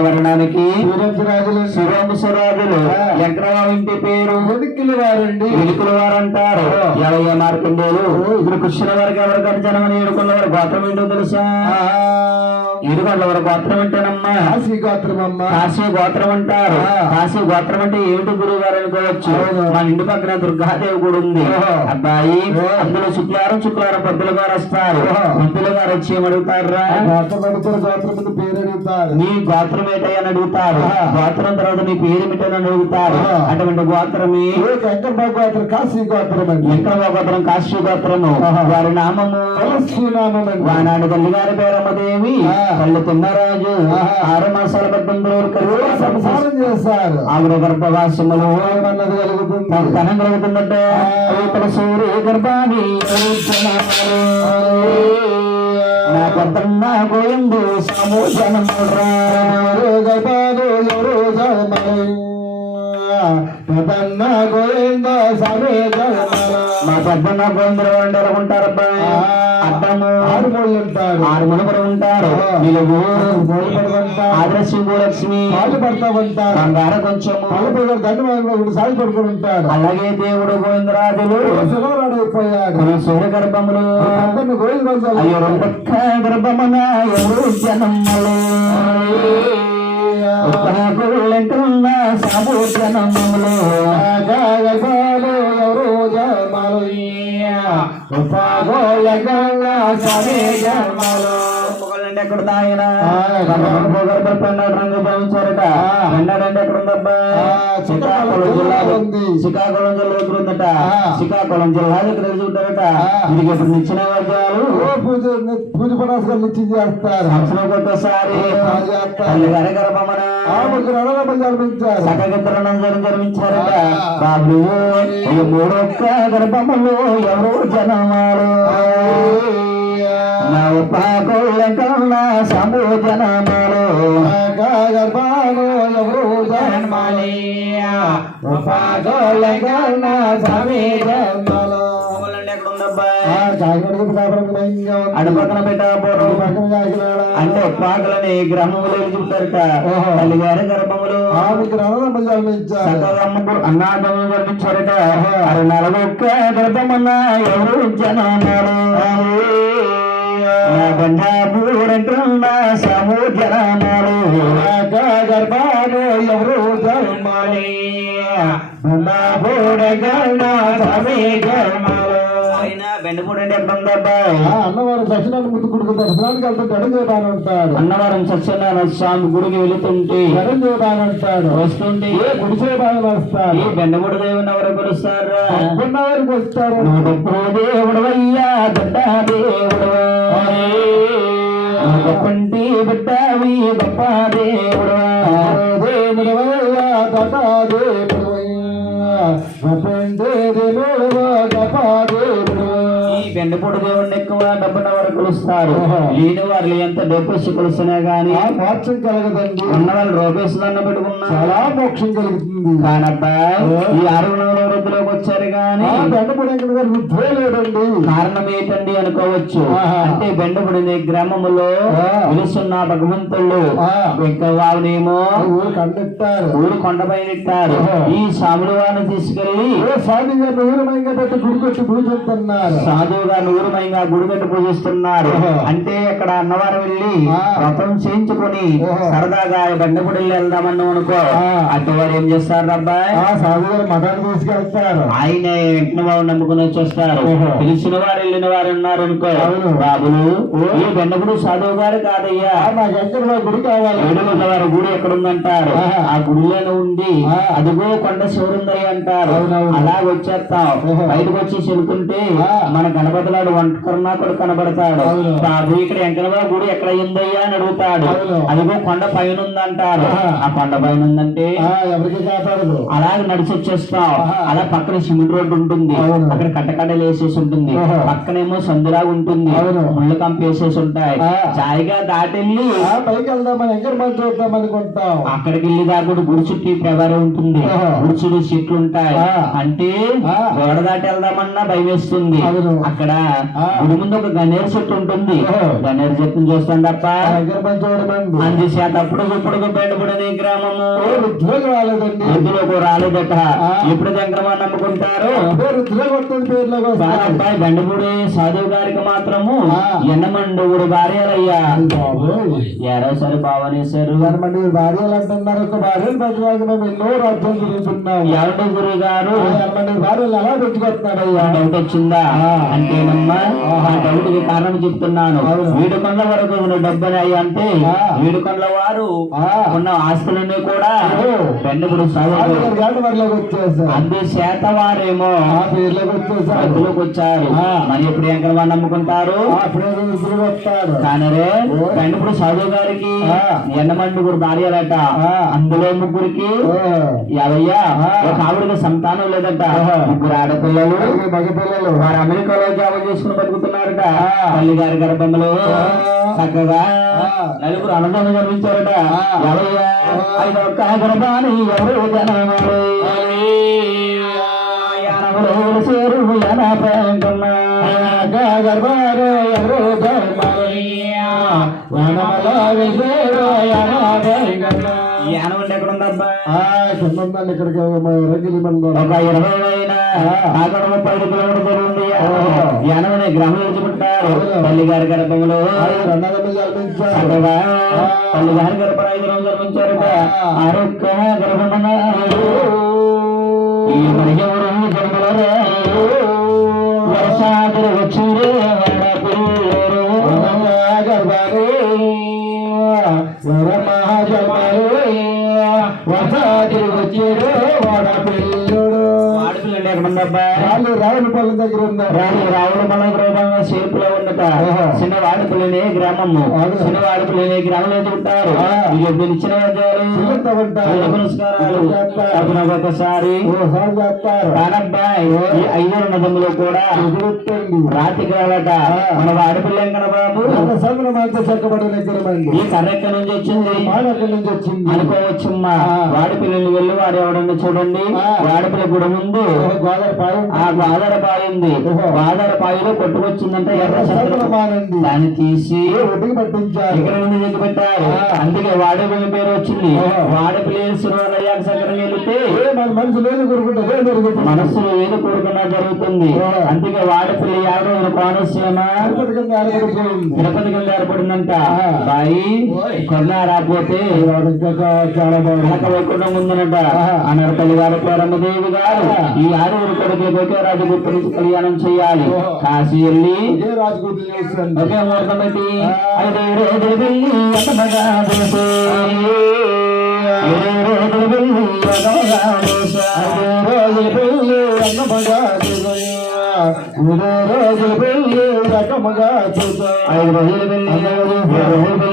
వర్ణానికి సూరజరాజులు శివంశరాజులు ఎక్కడ ఇంటి పేరు వెనుకలు వారండి. వెలుకుల వారు అంటారు ఎవయ్య మార్కండేలు ఇప్పుడు కృష్ణ వారికి ఎవరు గడిచనమని ఏడుకున్న వారు గోత్రం ఏంటో తెలుసా? ఏడుకొండల వారి గోత్రం ఏంటోనమ్మా కాశీ గోత్రమమ్మ కాశీ గోత్రం అంటారు. కాశీ గోత్రం అంటే ఏమిటి గురువు గారు అనుకోవచ్చు మన ఇంటి పక్కన దుర్గాదేవి గుడి ఉంది. అబ్బాయి అందులో శుక్రవారం శుక్రవారం పద్దులు గారు వస్తారు. పద్దులు గారు వచ్చి ఏమడుగుతారా గోత్రం పేరు అడుగుతారు. నీ గోత్రం ఏంటని అడుగుతారు. గోత్రం తర్వాత నీ పేరు ఏమిటని అడుగుతారు. అటువంటి గోత్రమే. వెంకట గోత్రం కాశీ గోత్రం అండి. ఎంకవ గోత్రం కాశీ గోత్రము. వారి నామము వానాడు తల్లి గారి పేరమ్మదేవి తల్లి తిమ్మరాజు ఆరు మాసాల వరకు సంసారం చేస్తారు ఆవిడ గర్భవాసములు ఏమన్నది కలుగుతుంది? ధనం కలుగుతుందట సూర్య గర్భాన్ని నా గర్భన్న గోయందు సమూజనం గర్భాలు ఎవరు జన్మలు ప్రతన్న గోవింద సమే జన్మలు మా పెద్దన్న గోవిందరు అంటే ఉంటారబ్బా అద్దము ఆరు మూడు ఉంటారు. ఆరు మనుమరు ఉంటారు నిలువు ఆదర్శం భూలక్ష్మి పాలు పడతా ఉంటారు బంగార కొంచెము. పాలు పడిన దండ ఒకటి సాగి పడుకుని ఉంటాడు అలాగే దేవుడు గోవిందరాజులు. సెలవురాడైపోయాడు మన సూర్య గర్భములు. అందరిని గోవింద అయ్యో రెండొక్క గర్భమున ఎవరు సాబు జనములు. ఉపాగోళ సరే జన్మలో. మొగలంటే ఎక్కడ ఆయన రంగు భావించారట వెన్నాడంటే ఎక్కడ ఉందబ్బా శ్రీకాకుళం జిల్లా ఉంది. శ్రీకాకుళం జిల్లా. శ్రీకాకుళం ఉంటారట ఆ. ఇది ఇప్పుడు నిచ్చిన వర్గాలు. పూజ పూజ పునస్కారం ఇచ్చి చేస్తారు. సంవత్సరం ఒకసారి ఆ, చేస్తారు. తల్లి గారి గర్భమన సకగిద్దరణం. బాబు మూడొక్క గర్భములు ఎవరు జనమారు నా ఉపాకులకన్నా సమూ జనమారు గర్భాలు ఎవరు జన్మాలి ఉపాగోళ సమే జన్మలు ఆ, కాకినాడకి కాపురం భయంగా ఉంది. అడుపక్కన. అంటే ఉపాకులని గ్రామంలో చెప్తారట. తల్లి గారి గర్భములు. ఆమెకు నడవడం జన్మించారు సకలమ్మకు అన్నాదము గర్భించారట అరు నలగొక్క గర్భమన్న ఎవరు జనమారు నా బండాపూరంటున్న గర్భాలు ఎవరు జన్మాలి? సమే గర్మ ఆయన గర్మ అన్నవారు దక్షిణాన్ని ముద్దు కొడుకు దర్శనానికి వెళ్తే ఉంటాడు అన్నవరం సత్యనారాయణ స్వామి గుడికి వెళుతుంటే ఉంటాడు వస్తుంటే ఏ గుడి చేయడానికి వస్తాడు ఈ బెండపూడి దేవుని ఎవరు పిలుస్తారా ఉన్నవారికి వస్తారు గొప్ప దేవుడు అయ్యా గొప్ప దేవుడు. గొప్పంటి బిడ్డవి గొప్ప దేవుడు. దేవుడవయ్యా గొప్పంటే దేవుడవా గొప్ప దేవుడు. బెండపూడి దేవుడిని ఎక్కువ డబ్బున వారు కొలుస్తారు. లేని వారు ఎంత డబ్బు కొలుస్తున్నా గానీ మోక్షం కలగదండి ఉన్న వాళ్ళు రూపేసి దండం పెట్టుకున్నారు చాలా మోక్షం కలుగుతుంది కానబ్బా ఈ అరుణంలో వృద్ధిలోకి వచ్చారు గాని వృద్ధే లేడండి కారణం ఏంటండి అనుకోవచ్చు. అంటే బెండపడిన గ్రామములో ఆ. వెలుస్తున్న భగవంతుళ్ళు. ఇంకా వాళ్ళనేమో ఊరు కండెత్తారు ఊరు కొండపైన ఇట్టారు. ఈ సాములు వారిని తీసుకెళ్ళి ఊరమంగా పెట్టి గుడి కొట్టి పూజిస్తున్నారు సాధువు గారు ఊరుమైగా గుడి కట్టి పూజిస్తున్నారు. అంటే అక్కడ అన్నవారు వెళ్ళి. వ్రతం చేయించుకొని. సరదాగా బెండపడి వెళ్దామని అనుకో ఆ. అటు వారు ఏం చేస్తారు అబ్బాయి ఆ సాధు గారు మఠాన్ని తీసుకెళ్తారు ఆయన వెంకటబాబు నమ్ముకుని వచ్చేస్తారు. తెలిసిన వారు వెళ్ళిన వారు ఉన్నారు అనుకో. బాబులు ఈ బెండపుడు సాధువు గారు కాదయ్యా గుడి కావాలి వారి గుడి ఎక్కడ ఉందంటారు. ఆ గుడిలోనే ఉండి. అదిగో కొండ శివరుందయ్య అంటారు. అలాగ వచ్చేస్తాం. బయటకు వచ్చి చెలుకుంటే ఆ. మన గణపతిలాడు వంట కరుణాకుడు కనబడతాడు. బాబు ఇక్కడ వెంకటబాబు గుడి ఎక్కడ ఉందయ్యా అని అడుగుతాడు. అదిగో కొండ పైన ఉందంటారు. ఆ కొండ పైన ఉందంటే అలాగే నడిచి వచ్చేస్తాం. అలా పక్కన సిమెంట్ రోడ్డు ఉంటుంది. అక్కడ కట్టకట్టలు వేసేసి ఉంటుంది. పక్కనేమో సందులాగా ఉంటుంది. ముళ్ళ కంప వేసేసి ఉంటాయి. జాయిగా దాటెళ్ళి పైకి వెళ్దామని ఎక్కడ చూద్దాం అనుకుంటాం అక్కడికి వెళ్ళి దాకా గుడి చుట్టూ ప్రభారం ఉంటుంది. గుడి చుట్టూ చెట్లు ఉంటాయి. అంటే. గోడ దాటి వెళ్దామన్నా భయం వేస్తుంది అవును. అక్కడ. గుడి ముందు ఒక గణేశుడు చెట్టు ఉంటుంది. గన్నేరు చెట్టును చూస్తాం తప్ప చూడమండి అందుచేత అప్పుడు ఇప్పుడు బయటపడని గ్రామము. ఉద్యోగం రాలేదండి. వృద్ధులకు రాలేదట. ఎప్పుడు దగ్గరమా నమ్ముకుంటారు? పేరు ఉద్యోగం వస్తుంది పేర్లోకి వస్తుంది బాబాయ్ గండిపూడి సాధువు గారికి మాత్రము. ఎన్నమండుగుడు భార్యలయ్యా. బాబోయ్. ఏరోసారి బావనేశారు. భార్యలు అంటున్నారు. ఒక మేము ఎన్నో రాజ్యం తిరుగుతున్నాం. ఎవరి గురువు గారు భార్యలు ఎలా పెట్టుకొస్తున్నాడయ్యా? డౌట్ వచ్చిందా? ఆ. అంటేనమ్మా ఆ డౌట్కి కారణం చెప్తున్నాను. వీడుకొండ వరకు ఉన్న డబ్బని అయ్యి అంటే. వీడుకొండ వారు. ఉన్న ఆస్తులన్నీ కూడా గంట వరలోకి వచ్చేసారు అందుచేత వారేమో అందులోకి వచ్చారు. మరి ఎప్పుడు ఎక్కడ వాళ్ళు నమ్ముకుంటారు కానరే ఓ. గండిపూడి సాధువు గారికి ఆ. ఎన్నమండుగురు భార్యలట ఆ. అందులో ముగ్గురికి ఆ. ఒక ఆవిడకి సంతానం లేదట. ముగ్గురు ఆడపిల్లలు మగపిల్లలు వారు అమెరికాలో జాబ్ చేసుకుని బతుకుతున్నారట. తల్లి గారి గర్భంలో. చక్కగా. నలుగురు అన్నదానం జన్మించారట ఆ. ఎవరయ్య ఆ. ఐదు ఒక్క గర్భాన్ని ఎవరు యానములు చేరు. గర్భారు ఎవరు. యానం అంటే ఎక్కడ ఉందబ్బా ఒక ఇరవై అక్కడ ముప్పై ఐదు కిలోమీటర్ ఉంది ఓహో. గ్రామం విడిచిపెట్టారు తల్లి గారి గర్భంలో తల్లి గారి గర్భం ఐదు రోజులు జన్మించారట ఆ. గర్భమన ఈ మరి జన్మలరే వర్షాదులు వచ్చింది వడ పిల్లరు గర్భారు వాడ పిల్ల ఎక్కడ ఉందబ్బా వాళ్ళు రావుల పల్లె దగ్గర ఉన్నారు రాని రావుల మన గ్రామంలో షేపులో ఓహో. చిన్న వాడుపులనే గ్రామము. చిన్న వాడుపులనే గ్రామంలో. పూజ పునస్కారాలు చేస్తారు. అప్పుడు ఒకసారి ఐదు నదములు కూడా రాలట. ఆ. మన వాడిపిల్లం కదా బాబు ఈ కర్ర ఎక్కడి నుంచి వచ్చింది. అనుకోవచ్చమ్మా. ఆ. వాడి పిల్లల్ని వెళ్ళి వాడు ఎవడన్నా చూడండి. వాడిపిల్ల గుడి ముందు ఆ గోదావరి పాయ ఉంది. ఓహో. గోదావరి పాయలో కొట్టుకొచ్చిందంటే ఎర్ర దాన్ని తీసి ఒడ్డుకి పట్టించారు ఇక్కడ నుండి దిగి పెట్టారు. అందుకే వాడపిల్ల పేరు వచ్చింది. వాడపిల్ల శిరోదయాక సగరం వెళితే మనసు లేదు మనస్సులో ఏది కోరుకున్నా జరుగుతుంది. అందుకే వాడపిల్ల యాభై కోనసీమ తిరుపతి కింద ఏర్పడిందంట. బాయి. కొన్నా రాకపోతే వాడు చాలా బాగుంది వైకుంఠం ఉందనట తల్లి గారు పేరమ్మదేవి గారు. ఈ ఆరుగురు కొడుకు ఒకే రాజు గుర్తు నుంచి కళ్యాణం చేయాలి. కాశీ వెళ్ళి ఇదే రాజగుడ్లు చేస్తుంది ఒకే ముహూర్తం పెట్టి ఆ. ఐదు రోజులు వెళ్ళి ఎంతగా చేసి ఏడు రోజులు వెళ్ళి పెళ్ళి అన్నమగా ఇదే రోజులు పెళ్ళి రకమగా చూసాం ఐదు రోజులు వెళ్ళి వెళ్ళి